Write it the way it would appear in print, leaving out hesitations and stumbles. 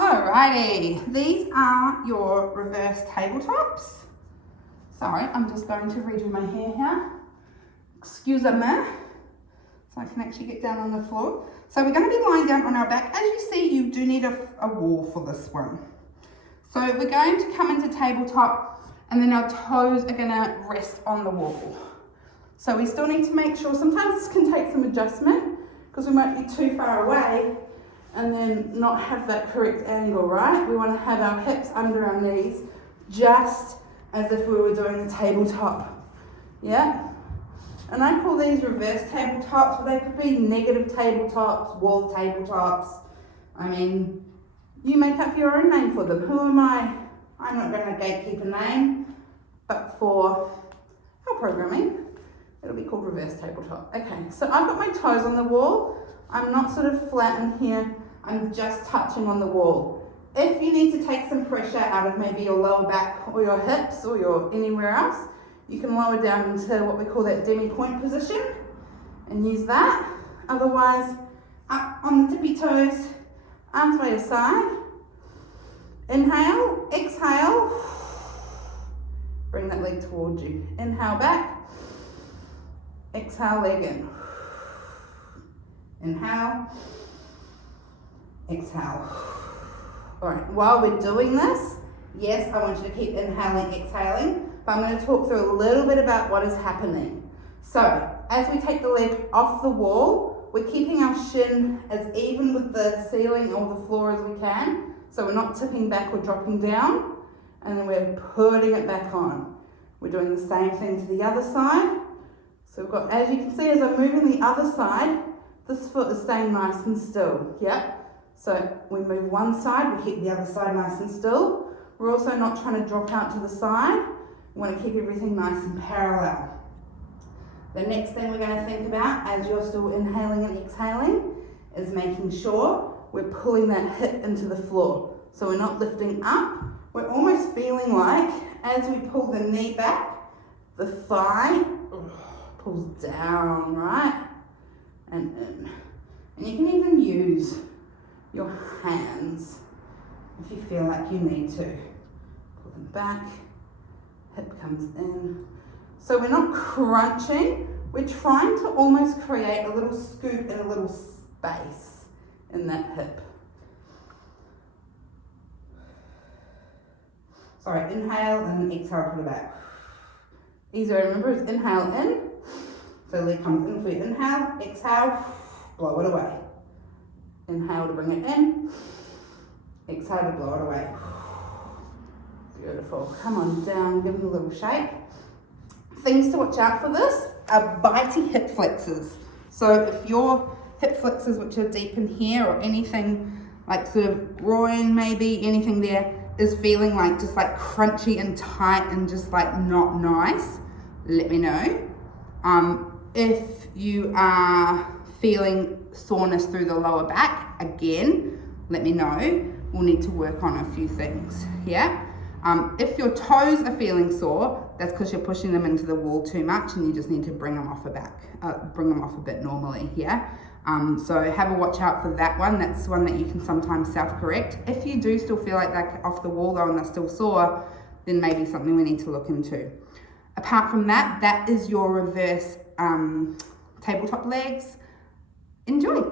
Alrighty, these are your reverse tabletops. Sorry, I'm just going to redo my hair here. Excuse me. So I can actually get down on the floor. So we're going to be lying down on our back. As you see, you do need a wall for this one. So we're going to come into tabletop and then our toes are going to rest on the wall. So we still need to make sure, sometimes this can take some adjustment because we might be too far away and then not have that correct angle, right? We want to have our hips under our knees just as if we were doing a tabletop, yeah? And I call these reverse tabletops, but they could be negative tabletops, wall tabletops. I mean, you make up your own name for them. Who am I? I'm not going to gatekeep a name, but for our programming, it'll be called reverse tabletop. Okay, so I've got my toes on the wall. I'm not sort of flat in here. I'm just touching on the wall. If you need to take some pressure out of maybe your lower back or your hips or your anywhere else, you can lower down into what we call that demi-point position and use that. Otherwise, up on the tippy toes, arms by your side. Inhale, exhale. Bring that leg towards you. Inhale back. Exhale, leg in. Inhale. Exhale. All right, while we're doing this, yes, I want you to keep inhaling, exhaling, but I'm going to talk through a little bit about what is happening. So, as we take the leg off the wall, we're keeping our shin as even with the ceiling or the floor as we can, so we're not tipping back or dropping down, and then we're putting it back on. We're doing the same thing to the other side. So we've got, as you can see, as I'm moving the other side, this foot is staying nice and still, yeah? So we move one side, we keep the other side nice and still. We're also not trying to drop out to the side. We want to keep everything nice and parallel. The next thing we're going to think about as you're still inhaling and exhaling is making sure we're pulling that hip into the floor. So we're not lifting up. We're almost feeling like as we pull the knee back, the thigh pulls down, right? And in. And you can even use your hands if you feel like you need to. Pull them back, hip comes in. So we're not crunching, we're trying to almost create a little scoop and a little space in that hip. Sorry, inhale and exhale, pull it back. Easy to remember is inhale in, so leg comes in for your inhale, exhale, blow it away. Inhale to bring it in, exhale to blow it away. Beautiful. Come on down, give them a little shake. Things to watch out for this are bitey hip flexors. So if your hip flexors, which are deep in here, or anything like sort of groin maybe, anything there, is feeling like just like crunchy and tight and just like not nice, let me know. If you are feeling soreness through the lower back, again, let me know. We'll need to work on a few things, yeah? If your toes are feeling sore, that's because you're pushing them into the wall too much and you just need to bring them off a bit normally, yeah? So have a watch out for that one. That's one that you can sometimes self-correct. If you do still feel like they're off the wall though and they're still sore, then maybe something we need to look into. Apart from that, that is your reverse tabletop legs. Enjoy.